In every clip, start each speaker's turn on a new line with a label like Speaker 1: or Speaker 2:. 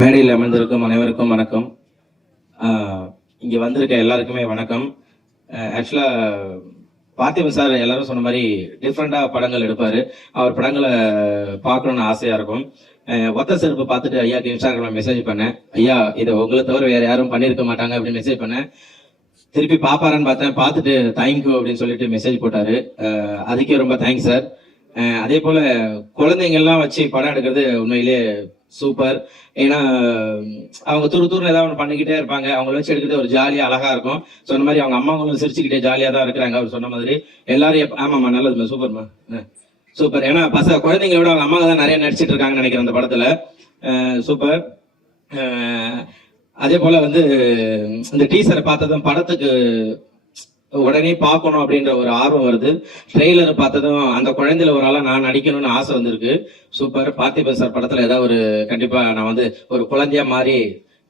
Speaker 1: மேடையில் அமர்ந்திருக்கும் அனைவருக்கும் வணக்கம். இங்கே வந்திருக்க எல்லாருக்குமே வணக்கம். ஆக்சுவலாக பார்த்திபன் சார் எல்லாரும் சொன்ன மாதிரி டிஃப்ரெண்ட்டாக படங்கள் எடுப்பார். அவர் படங்களை பார்க்கணுன்னு ஆசையாக இருக்கும். ஒத்த செருப்பு பார்த்துட்டு ஐயாக்கு இன்ஸ்டாகிராமில் மெசேஜ் பண்ணேன். ஐயா இதை உங்களை தவிர வேறு யாரும் பண்ணியிருக்க மாட்டாங்க அப்படின்னு மெசேஜ் பண்ணேன். திருப்பி பாப்பாரான்னு பார்த்தேன். பார்த்துட்டு தேங்க்யூ அப்படின்னு சொல்லிட்டு மெசேஜ் போட்டார். அதுக்கே ரொம்ப தேங்க்ஸ் சார் அதே போல குழந்தைங்கள்லாம் வச்சு படம் எடுக்கிறது உண்மையிலே சூப்பர் ஏன்னா அவங்க துரு துருன்னு ஏதாவது ஒன்று பண்ணிக்கிட்டே இருப்பாங்க. அவங்கள வச்சு எடுக்கிறது ஒரு ஜாலியாக அழகா இருக்கும். சொன்ன மாதிரி அவங்க அம்மாங்களும் சிரிச்சுக்கிட்டே ஜாலியாக தான் இருக்கிறாங்க. அவர் சொன்ன மாதிரி. எல்லாரும் ஆமாம்மா நல்லதுமா சூப்பர்மா சூப்பர் ஏன்னா பசங்க குழந்தைங்களோட அவங்க அம்மா தான் நிறைய நடிச்சிட்டு இருக்காங்கன்னு நினைக்கிறேன் அந்த படத்துல. சூப்பர் அதே போல வந்து இந்த டீசரை பார்த்ததும் படத்துக்கு உடனே பார்க்கணும் அப்படின்ற ஒரு ஆர்வம் வருது. ட்ரெய்லர் பார்த்ததும் அந்த குழந்தையில ஒரு ஆளாக நான் நடிக்கணும்னு ஆசை வந்திருக்கு. சூப்பர் பார்த்திபன் சார் படத்தில் ஏதாவது ஒரு கண்டிப்பாக நான் வந்து ஒரு குழந்தையா மாறி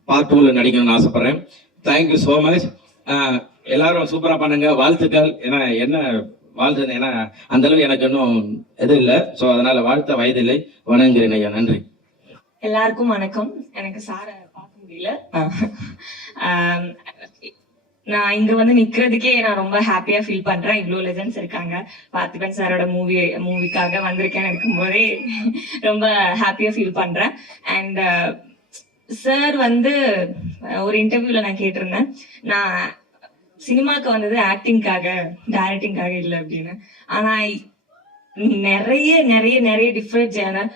Speaker 1: பார்ட் டூவில் நடிக்கணும்னு ஆசைப்பட்றேன். தேங்க்யூ ஸோ மச் எல்லாரும் சூப்பராக பண்ணுங்க. வாழ்த்துக்கள். ஏன்னா என்ன வாழ்த்து ஏன்னா அந்த அளவு எனக்கு இன்னும் எதுவும் இல்லை. ஸோ அதனால வாழ்த்த வயதில்லை. வணங்குறேன் ஐயா. நன்றி.
Speaker 2: எல்லாருக்கும் வணக்கம். எனக்கு சார பார்க்க முடியல. நான் இங்க வந்து நிக்கிறதுக்கே நான் ரொம்ப ஹாப்பியா ஃபீல் பண்றேன். இவ்ளோ லெஜன்ஸ் இருக்காங்க. பார்த்திபன் சாரோட மூவி மூவிக்காக வந்திருக்கேன்னு இருக்கும்போதே ரொம்ப ஹாப்பியா ஃபீல் பண்றேன். அண்ட் சார் uh, வந்து ஒரு இன்டர்வியூல நான் கேட்டிருந்தேன். நான் சினிமாக்கு வந்தது ஆக்டிங்காக டைரக்டிங்காக இல்லை அப்படின்னு. ஆனா நிறைய நிறைய நிறைய டிஃப்ரெண்ட் சேனல்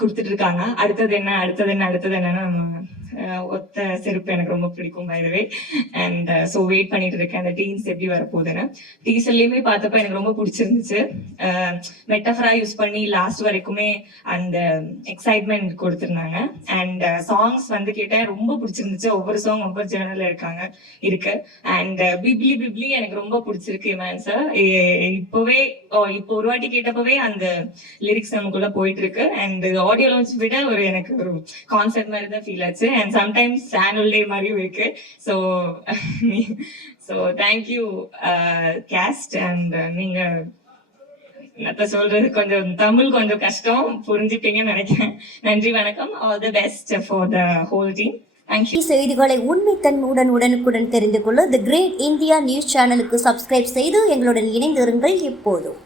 Speaker 2: கொடுத்துட்டு இருக்காங்க. அடுத்தது என்ன அடுத்தது என்ன அடுத்தது என்னன்னு ஒத்த செருப்பு எனக்கு ரொம்ப பிடிக்கும் பைதவே அண்ட் ஸோ வெயிட் பண்ணிட்டு இருக்கேன். அந்த டீன்ஸ் எப்படி வரப்போகுதுன்னு. டீசர்லையுமே பார்த்தப்ப எனக்கு ரொம்ப பிடிச்சிருந்துச்சு. மெட்டஃபரா யூஸ் பண்ணி லாஸ்ட் வரைக்குமே அந்த எக்ஸைட்மெண்ட் கொடுத்துருந்தாங்க. அண்ட் சாங்ஸ் வந்து கேட்டேன். ரொம்ப பிடிச்சிருந்துச்சு. ஒவ்வொரு சாங் ஒவ்வொரு ஜேர்னல்ல இருக்காங்க இருக்கு. அண்ட் பிப்ளி பிப்ளி எனக்கு ரொம்ப பிடிச்சிருக்கு மேம் சார் இப்போவே இப்போ ஒரு வாட்டி கேட்டப்பவே அந்த லிரிக்ஸ் நமக்குள்ள போயிட்டு இருக்கு. அண்ட் ஆடியோ லான்ச் விட ஒரு எனக்கு ஒரு கான்செப்ட் மாதிரி தான் ஃபீல் ஆச்சு. அண்ட் சம்டைம்ஸ் ஆனுவல் டே மாதிரியும் இருக்கு. So so thank you guest and நீங்க என்னத்த சொல்றது? கொஞ்சம் தமிழ் கொஞ்சம் கஷ்டம். புரிஞ்சுப்பீங்கன்னு நினைக்கிறேன். நன்றி வணக்கம். All the best for the whole team thank you
Speaker 3: செய்திகளை உண்மைத்தன்மையுடன் உடனுக்குடன் தெரிந்து கொள்ள தி கிரேட் இந்தியா நியூஸ் சேனலுக்கு சப்ஸ்கிரைப் செய்து எங்களுடன் இணைந்திருங்கள் இப்போதும்.